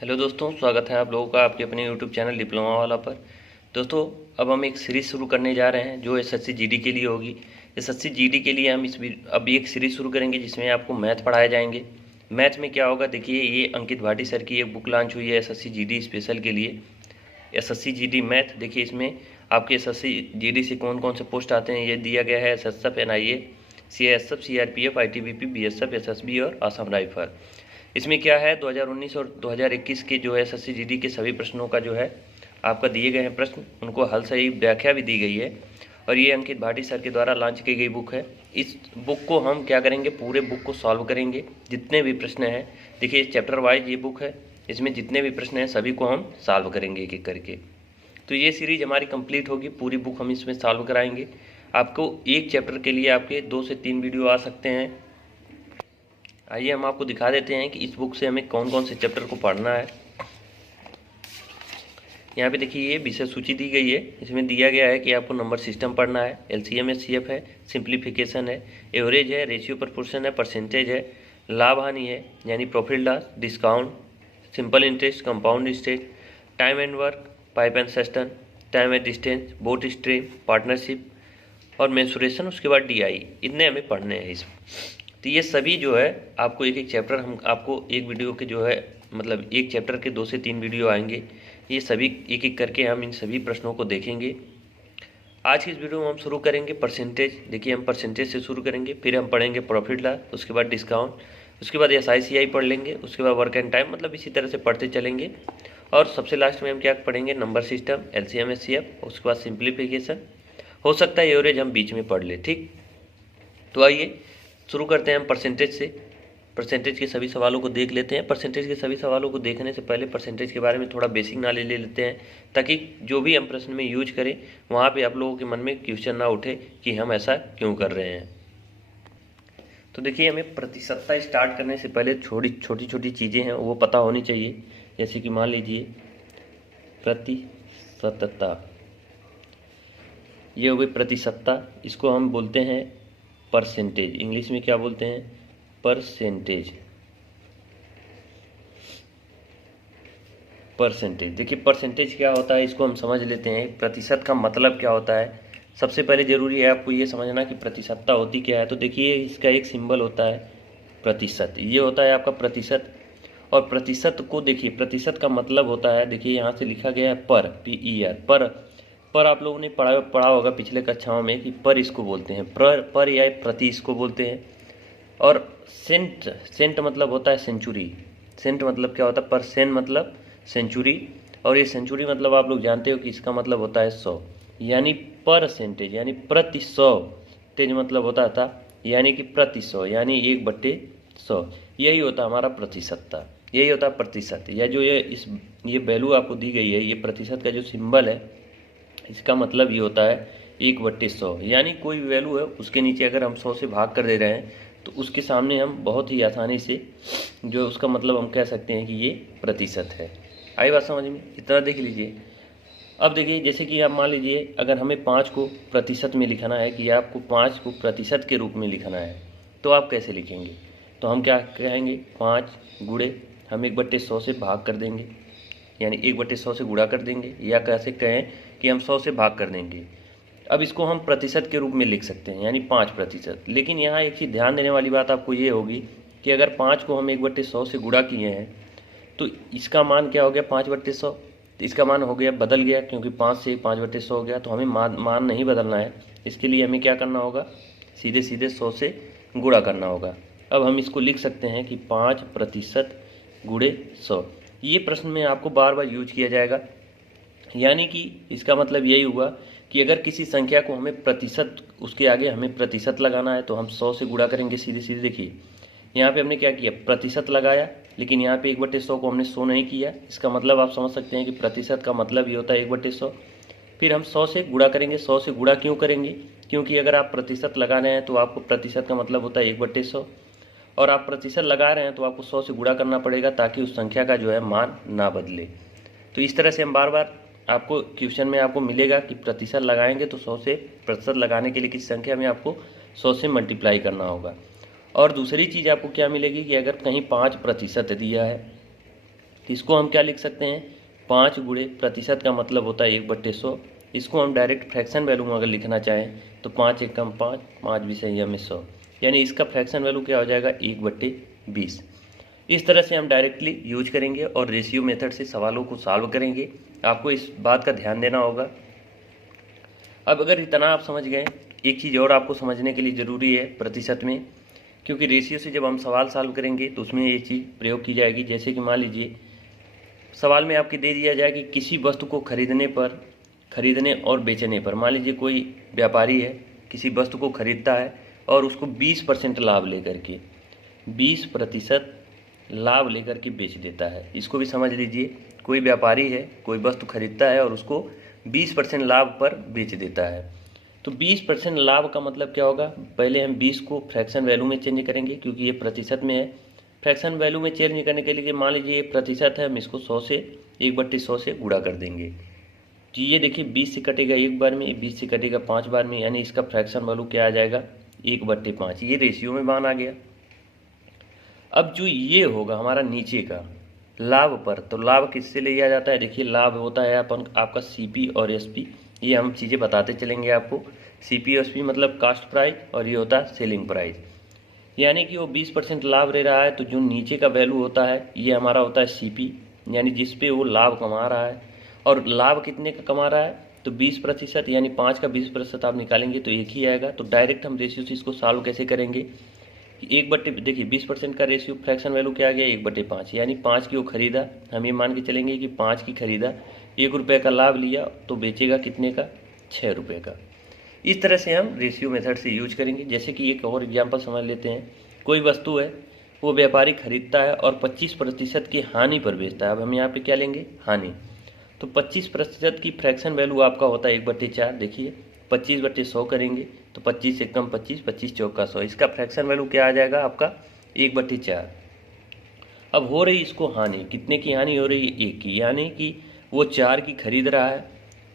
Hello दोस्तों, स्वागत है आप लोगों का आपके अपने यूट्यूब चैनल डिप्लोमा वाला पर। दोस्तों, अब हम एक सीरीज़ शुरू करने जा रहे हैं जो एसएससी जीडी के लिए होगी। एसएससी जीडी के लिए हम अभी एक सीरीज़ शुरू करेंगे जिसमें आपको मैथ पढ़ाए जाएंगे। मैथ में क्या होगा, देखिए ये अंकित भाटी सर की एक बुक लॉन्च हुई है एसएससी जीडी स्पेशल के लिए, एसएससी जीडी मैथ। देखिए इसमें आपके एसएससी जीडी से कौन कौन से पोस्ट आते हैं ये दिया गया है। SSF, NIA, CISF, CRPF, ITBP, BSF, SSB और असम राइफल। इसमें क्या है, 2019 और 2021 के जो है एसएससी जीडी के सभी प्रश्नों का जो है आपका दिए गए हैं प्रश्न, उनको हल सही व्याख्या भी दी गई है। और ये अंकित भाटी सर के द्वारा लॉन्च की गई बुक है। इस बुक को हम क्या करेंगे, पूरे बुक को सॉल्व करेंगे, जितने भी प्रश्न हैं। देखिए चैप्टर वाइज ये बुक है, इसमें जितने भी प्रश्न हैं सभी को हम सॉल्व करेंगे एक एक करके। तो ये सीरीज हमारी कंप्लीट होगी, पूरी बुक हम इसमें सॉल्व कराएंगे। आपको एक चैप्टर के लिए आपके 2 से 3 वीडियो आ सकते हैं। आइए हम आपको दिखा देते हैं कि इस बुक से हमें कौन कौन से चैप्टर को पढ़ना है। यहाँ पे देखिए ये विषय सूची दी गई है। इसमें दिया गया है कि आपको नंबर सिस्टम पढ़ना है, एलसीएम एचसीएफ है, सिंप्लीफिकेशन है, एवरेज है, रेशियो प्रोपोर्शन है, परसेंटेज है, लाभ हानि है यानी profit loss, discount, simple interest, compound interest, time and work, pipe and sustain, time and distance, boat stream, partnership और मेंसुरेशन। उसके बाद डीआई। इतने हमें पढ़ने हैं इसमें। तो ये सभी जो है आपको एक एक चैप्टर, हम आपको एक वीडियो के जो है मतलब एक चैप्टर के 2 से 3 वीडियो आएंगे। ये सभी एक एक करके हम इन सभी प्रश्नों को देखेंगे। आज की इस वीडियो में हम शुरू करेंगे परसेंटेज। देखिए हम परसेंटेज से शुरू करेंगे, फिर हम पढ़ेंगे प्रॉफिट लॉस, उसके बाद डिस्काउंट, उसके बाद एसआईसीआई पढ़ लेंगे, उसके बाद वर्क एंड टाइम, मतलब इसी तरह से पढ़ते चलेंगे। और सबसे लास्ट में हम क्या पढ़ेंगे, नंबर सिस्टम, एलसीएम एचसीएफ, उसके बाद सिंप्लीफिकेशन। हो सकता है एवरेज हम बीच में पढ़ ले। ठीक, तो आइए शुरू करते हैं हम परसेंटेज से। परसेंटेज के सभी सवालों को देख लेते हैं। परसेंटेज के सभी सवालों को देखने से पहले परसेंटेज के बारे में थोड़ा बेसिक नॉलेज ले लेते हैं, ताकि जो भी हम प्रश्न में यूज करें वहाँ पे आप लोगों के मन में क्वेश्चन ना उठे कि हम ऐसा क्यों कर रहे हैं। तो देखिए हमें प्रतिशतता स्टार्ट करने से पहले छोटी छोटी चीज़ें हैं वो पता होनी चाहिए। जैसे कि मान लीजिए प्रतिशतता, ये हो गई प्रतिशतता। इसको हम बोलते हैं परसेंटेज। इंग्लिश में क्या बोलते हैं, परसेंटेज। परसेंटेज, देखिए परसेंटेज क्या होता है इसको हम समझ लेते हैं। प्रतिशत का मतलब क्या होता है, सबसे पहले जरूरी है आपको ये समझना कि प्रतिशतता होती क्या है। तो देखिए इसका एक सिंबल होता है प्रतिशत, ये होता है आपका प्रतिशत। और प्रतिशत को देखिए, प्रतिशत का मतलब होता है, देखिए यहाँ से लिखा गया है पर, PER, पर आप लोगों ने पढ़ा होगा पिछले कक्षाओं में कि पर इसको बोलते हैं, पर या प्रति इसको बोलते हैं। और सेंट मतलब होता है सेंचुरी। सेंट मतलब क्या होता है, परसेंट मतलब सेंचुरी। और ये सेंचुरी मतलब आप लोग जानते हो कि इसका मतलब होता है 100, यानी परसेंटेज यानी प्रति 100। तेज मतलब होता था यानी कि प्रति 100 यानी 1/100। यही होता है हमारा प्रतिशतता, यही होता है प्रतिशत। या जो ये वैल्यू आपको दी गई है, ये प्रतिशत का जो सिंबल है, इसका मतलब ये होता है 1/100। यानी कोई भी वैल्यू है उसके नीचे अगर हम 100 से भाग कर दे रहे हैं तो उसके सामने हम बहुत ही आसानी से जो उसका मतलब हम कह सकते हैं कि ये प्रतिशत है। आई बात समझ में, इतना देख लीजिए। अब देखिए जैसे कि आप मान लीजिए अगर हमें 5 को प्रतिशत में लिखना है, कि आपको 5 को प्रतिशत के रूप में लिखना है, तो आप कैसे लिखेंगे। तो हम क्या कहेंगे, 5 गुणे हम 1/100 से भाग कर देंगे, यानी 1/100 से गुणा कर देंगे, या कैसे कहें कि हम 100 से भाग कर देंगे। अब इसको हम प्रतिशत के रूप में लिख सकते हैं, यानी 5%। लेकिन यहाँ एक चीज़ ध्यान देने वाली बात आपको ये होगी कि अगर 5 को हम 1/100 से गुणा किए हैं तो इसका मान क्या हो गया, 5/100। तो इसका मान हो गया, बदल गया, क्योंकि 5 से 5/100 हो गया। तो हमें मान नहीं बदलना है, इसके लिए हमें क्या करना होगा, सीधे 100 से गुणा करना होगा। अब हम इसको लिख सकते हैं कि 5% गुणे 100। ये प्रश्न में आपको बार बार यूज किया जाएगा, यानी कि इसका मतलब यही हुआ कि अगर किसी संख्या को हमें प्रतिशत, उसके आगे हमें प्रतिशत लगाना है तो हम 100 से गुणा करेंगे सीधे। देखिए यहाँ पे हमने क्या किया, प्रतिशत लगाया, लेकिन यहाँ पे 1/100 को हमने 100 नहीं किया। इसका मतलब आप समझ सकते हैं कि प्रतिशत का मतलब ये होता है 1/100। फिर हम 100 से गुणा करेंगे। 100 से गुणा क्यों करेंगे, क्योंकि अगर आप प्रतिशत लगा रहे हैं तो आपको प्रतिशत का मतलब होता है 1/100, और आप प्रतिशत लगा रहे हैं तो आपको 100 से गुणा करना पड़ेगा, ताकि उस संख्या का जो है मान ना बदले। तो इस तरह से हम बार बार आपको क्वेश्चन में आपको मिलेगा कि प्रतिशत लगाएंगे तो 100 से, प्रतिशत लगाने के लिए किसी संख्या में आपको 100 से मल्टीप्लाई करना होगा। और दूसरी चीज़ आपको क्या मिलेगी कि अगर कहीं 5% दिया है तो इसको हम क्या लिख सकते हैं, 5 गुणे प्रतिशत का मतलब होता है 1/100। इसको हम डायरेक्ट फ्रैक्शन वैल्यू में अगर लिखना चाहें तो 5 एकम 5, 5 विषय में 100, यानी इसका फ्रैक्शन वैल्यू क्या हो जाएगा 1/20। इस तरह से हम डायरेक्टली यूज करेंगे और रेशियो मेथड से सवालों को सॉल्व करेंगे। आपको इस बात का ध्यान देना होगा। अब अगर इतना आप समझ गए, एक चीज़ और आपको समझने के लिए ज़रूरी है प्रतिशत में, क्योंकि रेशियो से जब हम सवाल सॉल्व करेंगे तो उसमें ये चीज़ प्रयोग की जाएगी। जैसे कि मान लीजिए सवाल में आपके दे दिया जाए कि किसी वस्तु को खरीदने और बेचने पर, मान लीजिए कोई व्यापारी है, किसी वस्तु को खरीदता है और उसको 20% लाभ लेकर के 20% लाभ लेकर के बेच देता है। इसको भी समझ लीजिए, कोई व्यापारी है, कोई वस्तु खरीदता है और उसको 20% लाभ पर बेच देता है। तो 20% लाभ का मतलब क्या होगा, पहले हम 20 को फ्रैक्शन वैल्यू में चेंज करेंगे क्योंकि ये प्रतिशत में है। फ्रैक्शन वैल्यू में चेंज करने के लिए मान लीजिए ये प्रतिशत है, हम इसको 100 से 1/100 से गुणा कर देंगे। तो ये देखिए 20 से कटेगा एक बार में, 20 से कटेगा 5 बार में, यानी इसका फ्रैक्शन वैल्यू क्या आ जाएगा 1/5। ये रेशियो में मान आ गया। अब जो ये होगा हमारा नीचे का लाभ पर, तो लाभ किससे लिया जाता है, देखिए लाभ होता है आपका सीपी और एसपी। ये हम चीज़ें बताते चलेंगे आपको। सीपी और एसपी मतलब कास्ट प्राइस और ये होता है सेलिंग प्राइस। यानी कि वो 20% लाभ ले रहा है, तो जो नीचे का वैल्यू होता है ये हमारा होता है सीपी, यानी जिस पे वो लाभ कमा रहा है। और लाभ कितने का कमा रहा है, तो 20%, यानी 5 का 20% आप निकालेंगे तो एक ही आएगा। तो डायरेक्ट हम रेशियो से इसको सॉल्व कैसे करेंगे, देखिए 20% का रेशियो फ्रैक्शन वैल्यू क्या आ गया 1/5, यानी 5 की वो खरीदा, हम ये मान के चलेंगे कि 5 की खरीदा, 1 रुपये का लाभ लिया तो बेचेगा कितने का 6 रुपये का। इस तरह से हम रेशियो मेथड से यूज करेंगे। जैसे कि एक और एग्जांपल समझ लेते हैं, कोई वस्तु है, वो व्यापारी खरीदता है और 25% की हानि पर बेचता है। अब हम यहाँ पे क्या लेंगे, हानि। तो 25% की फ्रैक्शन वैल्यू आपका होता है 1/4। देखिए 25/100 करेंगे तो 25 एकम 25, 25 चौका 100, इसका फ्रैक्शन वैल्यू क्या आ जाएगा आपका 1/4। अब हो रही इसको हानि, कितने की हानि हो रही है 1 की, यानी कि वो 4 की खरीद रहा है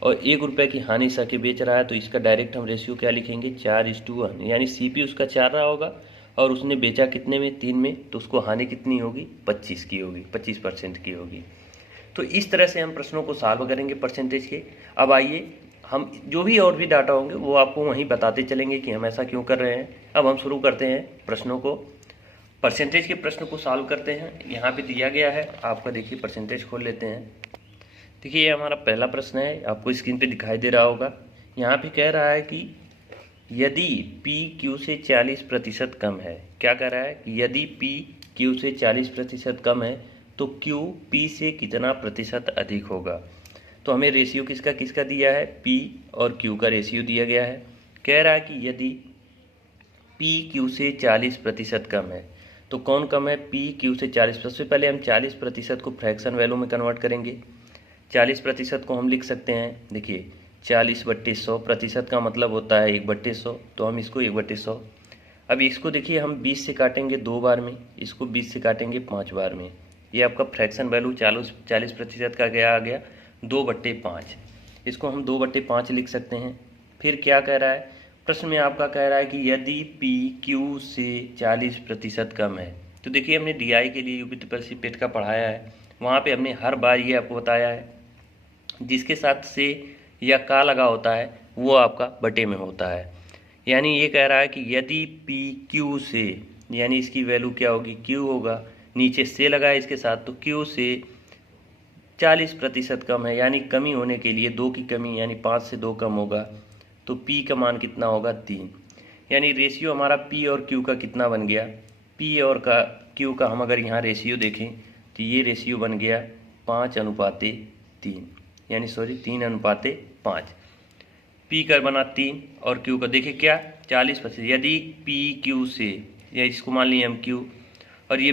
और 1 रुपये की हानि सह के बेच रहा है। तो इसका डायरेक्ट हम रेशियो क्या लिखेंगे 4:1, यानी सीपी उसका 4 रहा होगा और उसने बेचा कितने में 3 में, तो उसको हानि कितनी होगी 25 की होगी, 25% की होगी। तो इस तरह से हम प्रश्नों को सॉल्व करेंगे परसेंटेज के। अब आइए हम जो भी और भी डाटा होंगे वो आपको वहीं बताते चलेंगे कि हम ऐसा क्यों कर रहे हैं। अब हम शुरू करते हैं प्रश्नों को, परसेंटेज के प्रश्न को सॉल्व करते हैं। यहाँ पे दिया गया है आपका, देखिए परसेंटेज खोल लेते हैं। देखिए ये हमारा पहला प्रश्न है, आपको स्क्रीन पे दिखाई दे रहा होगा। यहाँ पे कह रहा है कि यदि P Q से 40% कम है, क्या कह रहा है कि यदि P Q से 40% कम है तो Q P से कितना प्रतिशत अधिक होगा। तो हमें रेशियो किसका किसका दिया है, P और Q का रेशियो दिया गया है। कह रहा है कि यदि P Q से 40% कम है, तो कौन कम है, P Q से 40। सबसे पहले हम 40% को फ्रैक्शन वैल्यू में कन्वर्ट करेंगे। 40% को हम लिख सकते हैं, देखिए 40/100, प्रतिशत का मतलब होता है 1/100, तो हम इसको 1/100। अब इसको देखिए हम 20 से काटेंगे 2 बार में, इसको 20 से काटेंगे 5 बार में। ये आपका फ्रैक्शन वैल्यू 40% का क्या आ गया 2/5। इसको हम 2/5 लिख सकते हैं। फिर क्या कह रहा है, प्रश्न में आपका कह रहा है कि यदि P Q से 40% कम है। तो देखिए हमने DI के लिए यूपी ट्रिपल पेट का पढ़ाया है, वहाँ पे हमने हर बार ये आपको बताया है जिसके साथ से या का लगा होता है वो आपका बटे में होता है। यानी ये कह रहा है कि यदि P Q से, यानी इसकी वैल्यू क्या होगी Q होगा, नीचे से लगा है इसके साथ, तो Q से 40% कम है, यानी कमी होने के लिए 2 की कमी, यानी 5 से 2 कम होगा, तो P का मान कितना होगा 3। यानी रेशियो हमारा P और Q का कितना बन गया, P और Q का हम अगर यहाँ रेशियो देखें तो ये रेशियो बन गया 5:3, यानी 3:5। P का बना 3 और Q का देखिए क्या 40%। यदि P Q से, या इसको मान लिए हम Q, और ये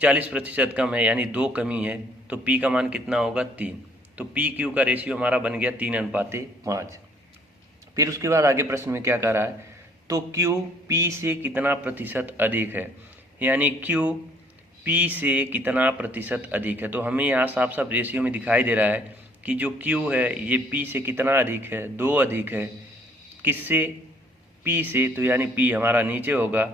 40% कम है, यानी 2 कमी है, तो P का मान कितना होगा 3। तो P Q का रेशियो हमारा बन गया 3:5। फिर उसके बाद आगे प्रश्न में क्या कह रहा है, तो Q P से कितना प्रतिशत अधिक है, यानी Q P से कितना प्रतिशत अधिक है। तो हमें यहाँ साफ साफ रेशियो में दिखाई दे रहा है कि जो Q है ये P से कितना अधिक है, 2 अधिक है। किससे, P से, तो यानी P हमारा नीचे होगा।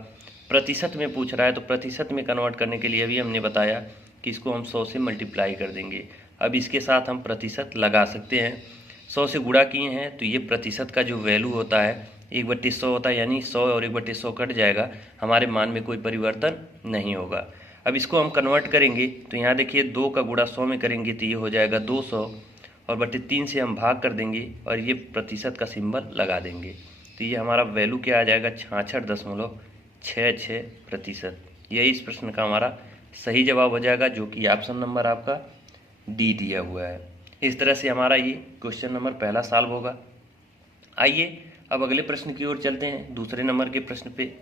प्रतिशत में पूछ रहा है तो प्रतिशत में कन्वर्ट करने के लिए अभी हमने बताया कि इसको हम 100 से मल्टीप्लाई कर देंगे। अब इसके साथ हम प्रतिशत लगा सकते हैं। 100 से गुणा किए हैं तो ये प्रतिशत का जो वैल्यू होता है 1/100 होता है, यानी 100 और 1/100 कट जाएगा, हमारे मान में कोई परिवर्तन नहीं होगा। अब इसको हम कन्वर्ट करेंगे तो यहाँ देखिए 2 का गुणा 100 में करेंगे तो ये हो जाएगा 200 और बटे 3 से हम भाग कर देंगे और ये प्रतिशत का सिंबल लगा देंगे तो ये हमारा वैल्यू क्या आ जाएगा 66.66%। यही इस प्रश्न का हमारा सही जवाब हो जाएगा, जो कि ऑप्शन नंबर आपका डी दिया हुआ है। इस तरह से हमारा ये क्वेश्चन नंबर पहला सॉल्व होगा। आइए अब अगले प्रश्न की ओर चलते हैं। दूसरे नंबर के प्रश्न पे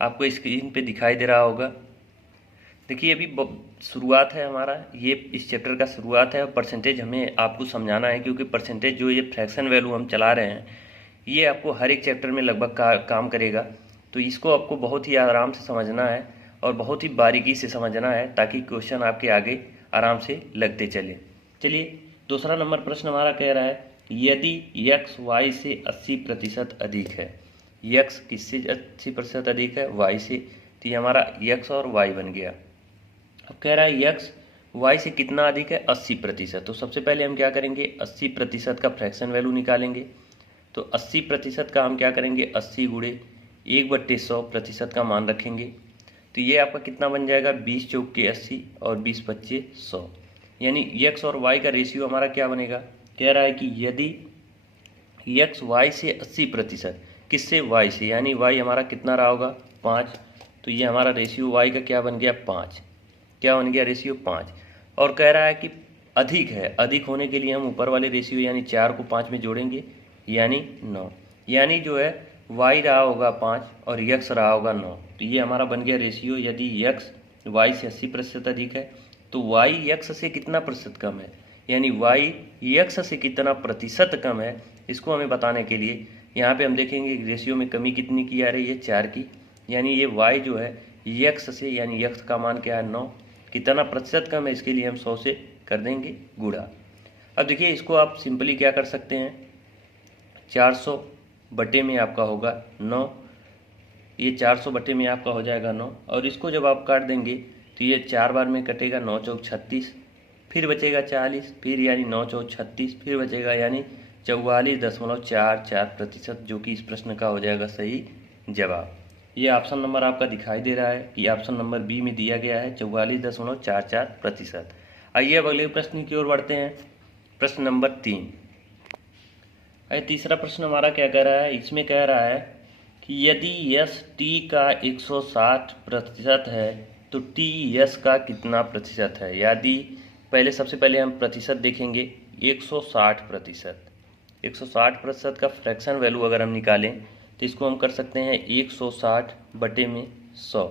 आपको स्क्रीन पे दिखाई दे रहा होगा। देखिए अभी शुरुआत है हमारा, ये इस चैप्टर का शुरुआत है और परसेंटेज हमें आपको समझाना है, क्योंकि परसेंटेज जो ये फ्रैक्शन वैल्यू हम चला रहे हैं ये आपको हर एक चैप्टर में लगभग काम करेगा। तो इसको आपको बहुत ही आराम से समझना है और बहुत ही बारीकी से समझना है ताकि क्वेश्चन आपके आगे आराम से लगते चले। चलिए दूसरा नंबर प्रश्न हमारा कह रहा है यदि x y से 80% अधिक है, x किससे 80% अधिक है? y से, तो ये हमारा x और y बन गया। अब कह रहा है x y से कितना अधिक है? 80%। तो सबसे पहले हम क्या करेंगे 80% का फ्रैक्शन वैल्यू निकालेंगे। तो 80% का हम क्या करेंगे 80 गुणे 1/100% का मान रखेंगे तो ये आपका कितना बन जाएगा 20 चौक के 80 और 20 पच्चे 100, यानी x और y का रेशियो हमारा क्या बनेगा? कह रहा है कि यदि x y से 80%, किससे? y से, यानी y हमारा कितना रहा होगा 5, तो ये हमारा रेशियो y का क्या बन गया 5, क्या बन गया रेशियो 5। और कह रहा है कि अधिक है, अधिक होने के लिए हम ऊपर वाले रेशियो यानी 4 को 5 में जोड़ेंगे यानी 9, यानी जो है y रहा होगा 5 और x रहा होगा 9, तो ये हमारा बन गया रेशियो। यदि x y से 80% अधिक है तो y x से कितना प्रतिशत कम है, यानी y x से कितना प्रतिशत कम है, इसको हमें बताने के लिए यहाँ पे हम देखेंगे रेशियो में कमी कितनी की आ रही है 4 की, यानी ये y जो है x से, यानी x का मान क्या है 9, कितना प्रतिशत कम है, इसके लिए हम 100 से कर देंगे गुणा। अब देखिए इसको आप सिंपली क्या कर सकते हैं 400 बटे में आपका होगा 9, ये 400 बटे में आपका हो जाएगा 9 और इसको जब आप काट देंगे तो ये 4 बार में कटेगा 9 चौक 36, फिर बचेगा 40, फिर यानी 9 चौक 36, फिर बचेगा यानी 44.44%, जो कि इस प्रश्न का हो जाएगा सही जवाब। ये ऑप्शन नंबर आपका दिखाई दे रहा है कि ऑप्शन नंबर बी में दिया गया है 44.44%। आइए अब अगले प्रश्न की ओर बढ़ते हैं। प्रश्न नंबर 3। तीसरा प्रश्न हमारा क्या कह रहा है, इसमें कह रहा है कि यदि यस टी का 160% है तो टी यस का कितना प्रतिशत है। यदि सबसे पहले हम प्रतिशत देखेंगे 160%, 160% का फ्रैक्शन वैल्यू अगर हम निकालें तो इसको हम कर सकते हैं 160 बटे में 100,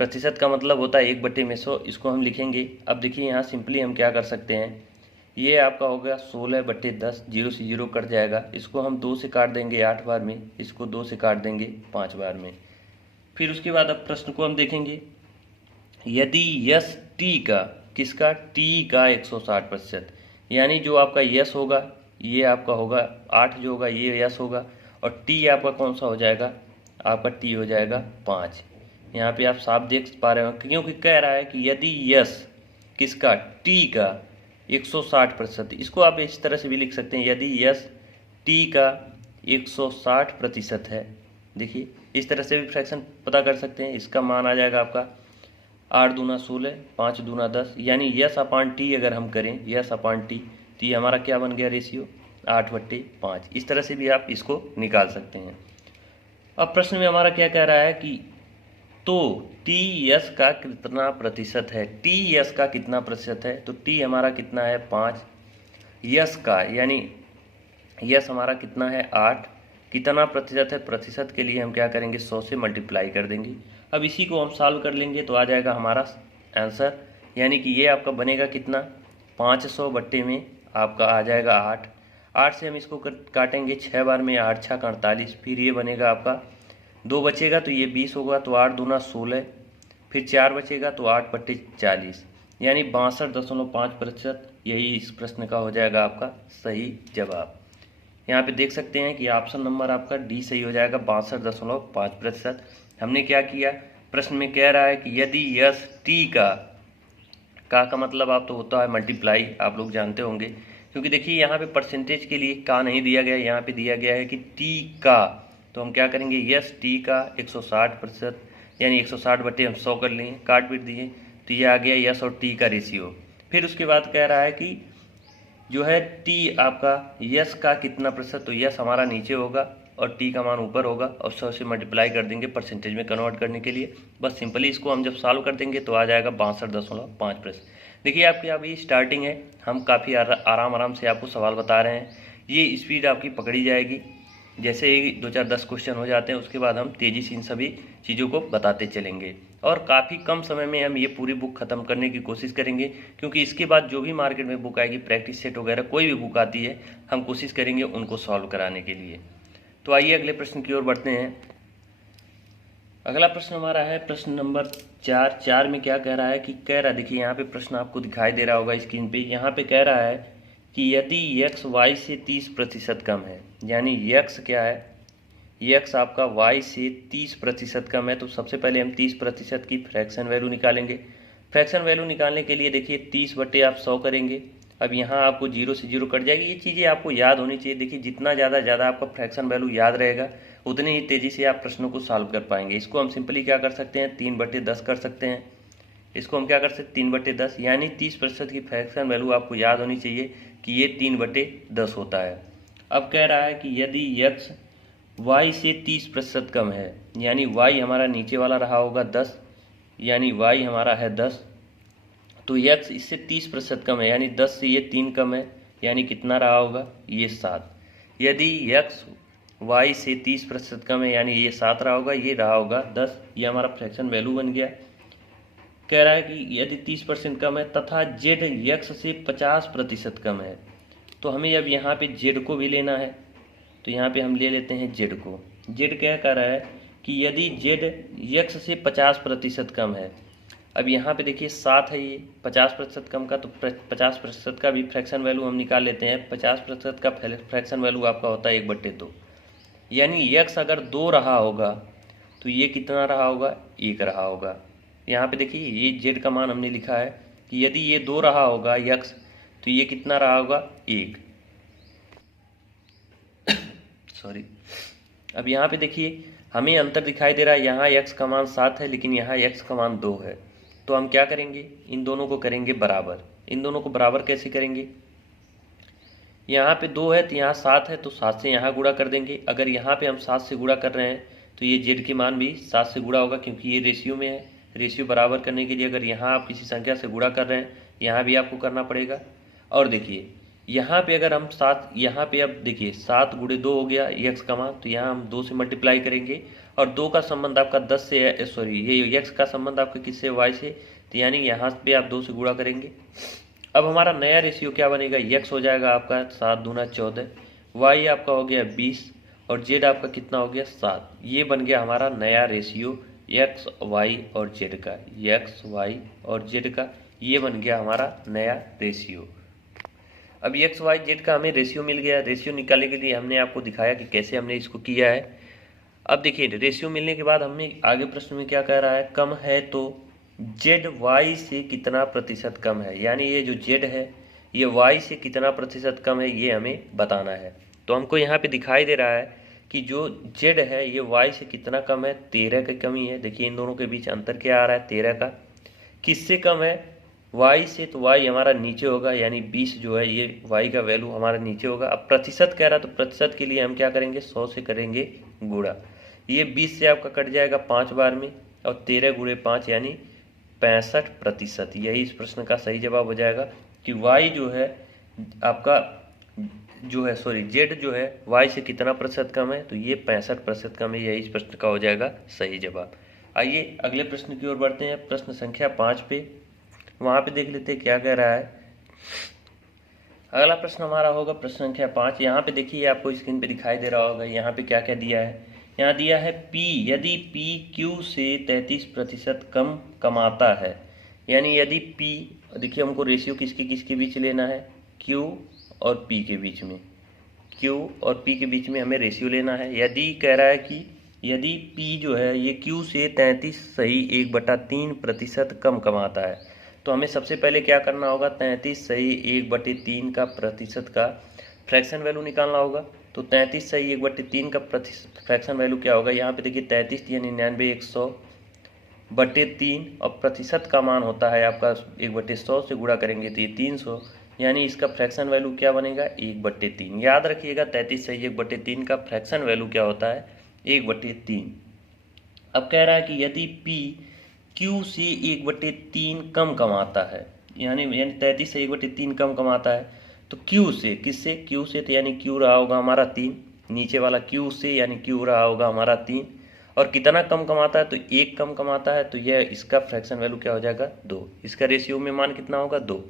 प्रतिशत का मतलब होता है 1/100, इसको हम लिखेंगे। अब देखिए यहाँ सिंपली हम क्या कर सकते हैं, ये आपका हो गया 16/10, 0 से 0 कट जाएगा, इसको हम 2 से काट देंगे 8 बार में, इसको 2 से काट देंगे 5 बार में। फिर उसके बाद अब प्रश्न को हम देखेंगे यदि यस टी का, किसका? टी का 160%, यानी जो आपका यस होगा ये आपका होगा 8, जो होगा ये यस होगा और टी आपका कौन सा हो जाएगा, आपका टी हो जाएगा 5। यहाँ पे आप साफ देख पा रहे हो क्योंकि कह रहा है कि यदि यस किसका? टी का 160%, इसको आप इस तरह से भी लिख सकते हैं यदि यस टी का 160% है। देखिए इस तरह से भी फ्रैक्शन पता कर सकते हैं, इसका मान आ जाएगा आपका 8 दूना 16, 5 दूना 10, यानी यस अपान टी अगर हम करें यस अपान टी तो ये हमारा क्या बन गया रेशियो 8/5। इस तरह से भी आप इसको निकाल सकते हैं। अब प्रश्न में हमारा क्या कह रहा है कि तो टी यस का कितना प्रतिशत है, टी यस का कितना प्रतिशत है, तो टी हमारा कितना है 5, यस का यानी यस हमारा कितना है 8, कितना प्रतिशत है, प्रतिशत के लिए हम क्या करेंगे 100 से मल्टीप्लाई कर देंगे। अब इसी को हम सॉल्व कर लेंगे तो आ जाएगा हमारा आंसर, यानी कि ये आपका बनेगा कितना 500 बट्टे में आपका आ जाएगा 8, 8 से हम इसको काटेंगे 6 बार में, 8 छः 48, फिर ये बनेगा आपका 2 बचेगा तो ये 20 होगा, तो 8 दूना 16, फिर 4 बचेगा तो 8/40, यानी 62.5%। यही इस प्रश्न का हो जाएगा आपका सही जवाब। यहाँ पे देख सकते हैं कि ऑप्शन नंबर आपका डी सही हो जाएगा 62.5%। हमने क्या किया, प्रश्न में कह रहा है कि यदि यस टी का का मतलब आप तो होता है मल्टीप्लाई, आप लोग जानते होंगे। क्योंकि देखिए यहाँ पे परसेंटेज के लिए का नहीं दिया गया, यहाँ पे दिया गया है कि टी का, तो हम क्या करेंगे, यस टी का 160%, यानी 160 बटे हम 100 कर लिए, काट पीट दिए, तो ये आ गया यस और टी का रेशियो। फिर उसके बाद कह रहा है कि जो है टी आपका यस का कितना प्रतिशत, तो यस हमारा नीचे होगा और टी का मान ऊपर होगा, और 100 से मल्टीप्लाई कर देंगे परसेंटेज में कन्वर्ट करने के लिए। बस सिंपली इसको हम जब सॉल्व कर देंगे तो आ जाएगा 62.5%। देखिए आपकी अभी स्टार्टिंग है, हम काफ़ी आराम से आपको सवाल बता रहे हैं, ये स्पीड आपकी पकड़ी जाएगी। जैसे ही 2-4-10 क्वेश्चन हो जाते हैं उसके बाद हम तेज़ी से इन सभी चीज़ों को बताते चलेंगे, और काफ़ी कम समय में हम ये पूरी बुक ख़त्म करने की कोशिश करेंगे। क्योंकि इसके बाद जो भी मार्केट में बुक आएगी, प्रैक्टिस सेट वगैरह कोई भी बुक आती है, हम कोशिश करेंगे उनको सॉल्व कराने के लिए। तो आइए अगले प्रश्न की ओर बढ़ते हैं। अगला प्रश्न हमारा है प्रश्न नंबर 4 में क्या कह रहा है कि देखिए यहाँ पे प्रश्न आपको दिखाई दे रहा होगा स्क्रीन पे। यहाँ पे कह रहा है कि यदि x y से 30% कम है, यानी x क्या है, x आपका y से 30% कम है, तो सबसे पहले हम 30% की फ्रैक्शन वैल्यू निकालेंगे। फ्रैक्शन वैल्यू निकालने के लिए देखिए 30 बटे आप 100 करेंगे। अब यहाँ आपको 0 से 0 कट जाएगी, ये चीज़ें आपको याद होनी चाहिए। देखिए जितना ज़्यादा आपका फ्रैक्शन वैल्यू याद रहेगा, उतनी ही तेज़ी से आप प्रश्नों को सॉल्व कर पाएंगे। इसको हम सिंपली क्या कर सकते हैं, 3/10 कर सकते हैं। इसको हम क्या कर सकते हैं, 3/10, यानी 30% की फ्रैक्शन वैल्यू आपको याद होनी चाहिए कि ये 3/10 होता है। अब कह रहा है कि यदि x y से 30% कम है, यानी y हमारा नीचे वाला रहा होगा 10, यानी y हमारा है 10, तो x इससे 30% कम है, यानी 10 से ये 3 कम है, यानी कितना रहा होगा, ये 7। यदि x y से 30% कम है, यानी ये 7 रहा होगा, ये रहा होगा 10, ये हमारा फ्रैक्शन वैल्यू बन गया। कह रहा है कि यदि 30% कम है तथा z x से 50% कम है, तो हमें अब यहाँ पे z को भी लेना है। तो यहाँ पे हम ले लेते हैं z को। z क्या कह रहा है कि यदि z x से 50% कम है, अब यहाँ पे देखिए 7 है, ये 50% कम का, तो 50% का भी फ्रैक्शन वैल्यू हम निकाल लेते हैं। 50% का फ्रैक्शन वैल्यू आपका होता है 1/2, यानी x अगर 2 रहा होगा तो ये कितना रहा होगा, 1 रहा होगा। यहाँ पे देखिए ये z का मान हमने लिखा है कि यदि ये 2 रहा होगा x, तो ये कितना रहा होगा, 1। सॉरी। अब यहाँ पे देखिए हमें अंतर दिखाई दे रहा है, यहाँ x का मान 7 है लेकिन यहाँ x का मान 2 है। तो हम क्या करेंगे, इन दोनों को करेंगे बराबर। इन दोनों को बराबर कैसे करेंगे, यहाँ पे 2 है तो यहाँ 7 है, तो 7 से यहाँ गुणा कर देंगे। अगर यहाँ पे हम 7 से गुणा कर रहे हैं तो ये z के मान भी 7 से गुणा होगा, क्योंकि ये रेशियो में है। रेशियो बराबर करने के लिए अगर यहाँ आप किसी संख्या से गुणा कर रहे हैं, यहाँ भी आपको करना पड़ेगा। और देखिए यहाँ पे अगर हम 7, यहाँ पे अब देखिए 7 × 2 हो गया x का मान, तो यहाँ हम 2 से मल्टीप्लाई करेंगे, और 2 का संबंध आपका 10 से है, सॉरी ये x का संबंध आपका किससे, y से, तो यानी यहाँ पे आप 2 से गुणा करेंगे। अब हमारा नया रेशियो क्या बनेगा, x हो जाएगा आपका 7 दूना 14, y आपका हो गया 20, और z आपका कितना हो गया 7। ये बन गया हमारा नया रेशियो x y और z का, x y और z का, ये बन गया हमारा नया रेशियो। अब x y z का हमें रेशियो मिल गया। रेशियो निकालने के लिए हमने आपको दिखाया कि कैसे हमने इसको किया है। अब देखिए रेशियो मिलने के बाद हमें आगे प्रश्न में क्या कह रहा है, कम है तो z y से कितना प्रतिशत कम है, यानी ये जो z है ये y से कितना प्रतिशत कम है, ये हमें बताना है। तो हमको यहाँ पे दिखाई दे रहा है कि जो z है ये y से कितना कम है, 13 की कमी है। देखिए इन दोनों के बीच अंतर क्या आ रहा है, 13 का। किससे कम है, y से, तो y हमारा नीचे होगा, यानी 20 जो है ये y का वैल्यू हमारा नीचे होगा। अब प्रतिशत कह रहा है, तो प्रतिशत के लिए हम क्या करेंगे, 100 से करेंगे गुणा। ये 20 से आपका कट जाएगा 5 बार में, और 13 × 5 यानी 65%। यही इस प्रश्न का सही जवाब हो जाएगा कि y जो है आपका जो है, सॉरी z जो है y से कितना प्रतिशत कम है, तो ये 65% कम है। यही इस प्रश्न का हो जाएगा सही जवाब। आइए अगले प्रश्न की ओर बढ़ते हैं, प्रश्न संख्या 5 पे। वहाँ पे देख लेते हैं क्या कह रहा है। अगला प्रश्न हमारा होगा प्रश्न संख्या 5। यहाँ पे देखिए आपको स्क्रीन पे दिखाई दे रहा होगा, यहाँ पे क्या क्या दिया है। यहाँ दिया है P, यदि P Q से 33% कम कमाता है, यानी यदि P, देखिए हमको रेशियो किसके बीच लेना है, Q और P के बीच में, Q और P के बीच में हमें रेशियो लेना है। यदि कह रहा है कि यदि P जो है ये Q से 33 सही 1/3% कम कमाता है, तो हमें सबसे पहले क्या करना होगा, 33 सही 1/3 का प्रतिशत का फ्रैक्शन वैल्यू निकालना होगा। तो 33 सही 1/3 का फ्रैक्शन वैल्यू क्या होगा, यहाँ पे देखिए 33 या 99 100/3 और प्रतिशत का मान होता है आपका 1/100 से गुणा करेंगे तो ये 300, यानी इसका फ्रैक्शन वैल्यू क्या बनेगा 1/3। याद रखिएगा 33 सही 1/3 का फ्रैक्शन वैल्यू क्या होता है 1/3। अब कह रहा है कि यदि P Q से 1/3 कम कमाता है, यानी 33 से 1/3 कम कमाता है, तो Q से, किससे, Q से, तो यानी Q रहा होगा हमारा 3, नीचे वाला Q से यानी Q रहा होगा हमारा 3, और कितना कम कमाता है तो 1 कम कमाता है, तो यह इसका फ्रैक्शन वैल्यू क्या हो जाएगा 2। इसका रेशियो में मान कितना होगा 2।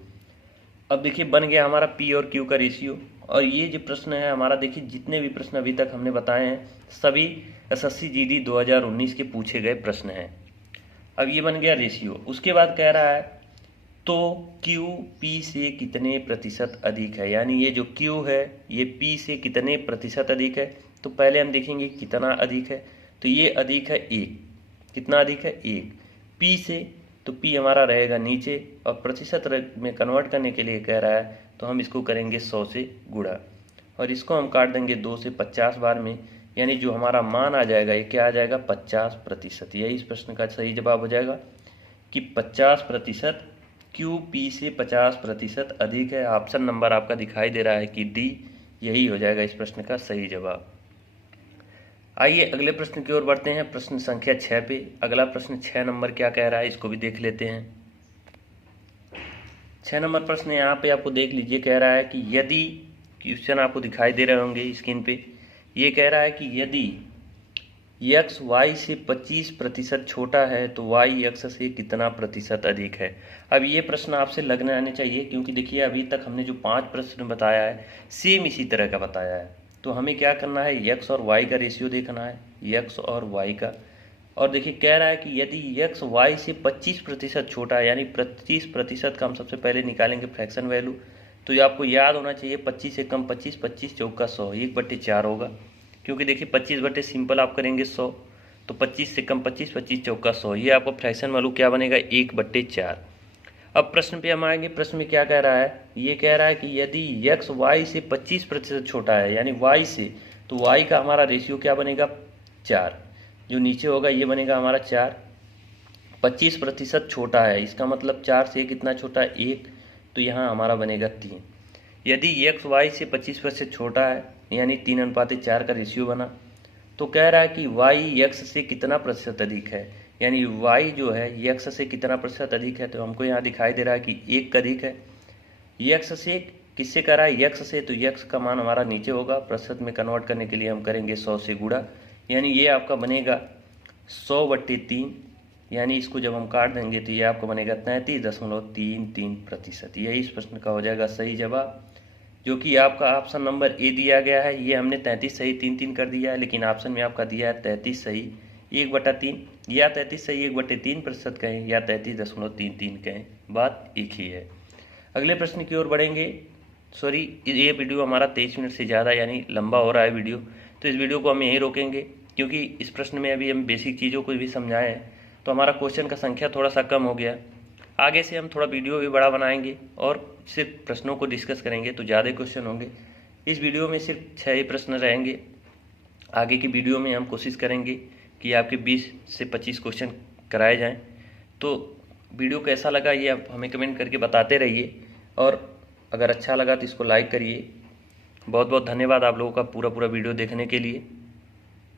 अब देखिए बन गया हमारा P और Q का रेशियो। और ये जो प्रश्न है हमारा, देखिए जितने भी प्रश्न अभी तक हमने बताए हैं सभी SSC GD 2019 के पूछे गए प्रश्न हैं। अब ये बन गया रेशियो। उसके बाद कह रहा है तो Q P से कितने प्रतिशत अधिक है, यानी ये जो Q है ये P से कितने प्रतिशत अधिक है। तो पहले हम देखेंगे कितना अधिक है, तो ये अधिक है 1। कितना अधिक है 1 P से, तो P हमारा रहेगा नीचे, और प्रतिशत में कन्वर्ट करने के लिए कह रहा है तो हम इसको करेंगे 100 से गुणा, और इसको हम काट देंगे 2 से 50 बार में, यानी जो हमारा मान आ जाएगा ये क्या आ जाएगा 50%। यही इस प्रश्न का सही जवाब हो जाएगा कि 50%, Q P से 50% अधिक है। ऑप्शन नंबर आपका दिखाई दे रहा है कि D, यही हो जाएगा इस प्रश्न का सही जवाब। आइए अगले प्रश्न की ओर बढ़ते हैं, प्रश्न संख्या 6 पे। अगला प्रश्न 6 नंबर क्या कह रहा है इसको भी देख लेते हैं। 6 नंबर प्रश्न यहाँ पे आपको देख लीजिए, कह रहा है कि यदि, क्वेश्चन आपको दिखाई दे रहे होंगे स्क्रीन पे, ये कह रहा है कि यदि x y से 25% छोटा है तो y x से कितना प्रतिशत अधिक है। अब ये प्रश्न आपसे लगने आने चाहिए, क्योंकि देखिए अभी तक हमने जो 5 प्रश्न बताया है सेम इसी तरह का बताया है। तो हमें क्या करना है, x और y का रेशियो देखना है, x और y का। और देखिए कह रहा है कि यदि x y से 25% छोटा है, यानी 25% का हम सबसे पहले निकालेंगे फ्रैक्शन वैल्यू। तो ये आपको याद होना चाहिए 25 से कम 25, 25 चौका 100, 1/4 होगा, क्योंकि देखिए 25 बटे सिंपल आप करेंगे 100, तो 25 से कम 25, 25 चौका 100, ये आपको फ्रैक्शन वैल्यू क्या बनेगा 1/4। अब प्रश्न पे हम आएंगे। प्रश्न में क्या कह रहा है, ये कह रहा है कि यदि x y से 25% छोटा है, यानी y से, तो y का हमारा रेशियो क्या बनेगा 4, जो नीचे होगा ये बनेगा हमारा 4। 25% छोटा है, इसका मतलब 4 से कितना छोटा है 1, तो यहाँ हमारा बनेगा 3। यदि x y से 25% छोटा है, यानी 3:4 का रेशियो बना, तो कह रहा है कि y x से कितना प्रतिशत अधिक है, यानी y जो है x से कितना प्रतिशत अधिक है। तो हमको यहाँ दिखाई दे रहा है कि 1 अधिक है। x से किससे कह रहा है, x से, तो x का मान हमारा नीचे होगा, प्रतिशत में कन्वर्ट करने के लिए हम करेंगे 100 से गुणा, यानी ये आपका बनेगा 100/3, यानी इसको जब हम काट देंगे तो ये आपको बनेगा 33.33%। यही इस प्रश्न का हो जाएगा सही जवाब, जो कि आपका ऑप्शन नंबर ए दिया गया है। ये हमने 33 सही 3 कर दिया है, लेकिन ऑप्शन में आपका दिया है 33 सही 1/3, या 33 सही 1/3% कहें, या 33.33 कहें, बात एक ही है। अगले प्रश्न की ओर बढ़ेंगे। सॉरी, ये वीडियो हमारा 23 मिनट से ज़्यादा यानी लंबा हो रहा है वीडियो, तो इस वीडियो को हम यहीं रोकेंगे, क्योंकि इस प्रश्न में अभी हम बेसिक चीज़ों को भी समझाए हैं, तो हमारा क्वेश्चन का संख्या थोड़ा सा कम हो गया। आगे से हम थोड़ा वीडियो भी बड़ा बनाएंगे और सिर्फ प्रश्नों को डिस्कस करेंगे, तो ज़्यादा क्वेश्चन होंगे। इस वीडियो में सिर्फ 6 ही प्रश्न रहेंगे। आगे की वीडियो में हम कोशिश करेंगे कि आपके 20 से 25 क्वेश्चन कराए जाएं। तो वीडियो कैसा लगा ये आप हमें कमेंट करके बताते रहिए, और अगर अच्छा लगा तो इसको लाइक करिए। बहुत बहुत धन्यवाद आप लोगों का पूरा वीडियो देखने के लिए।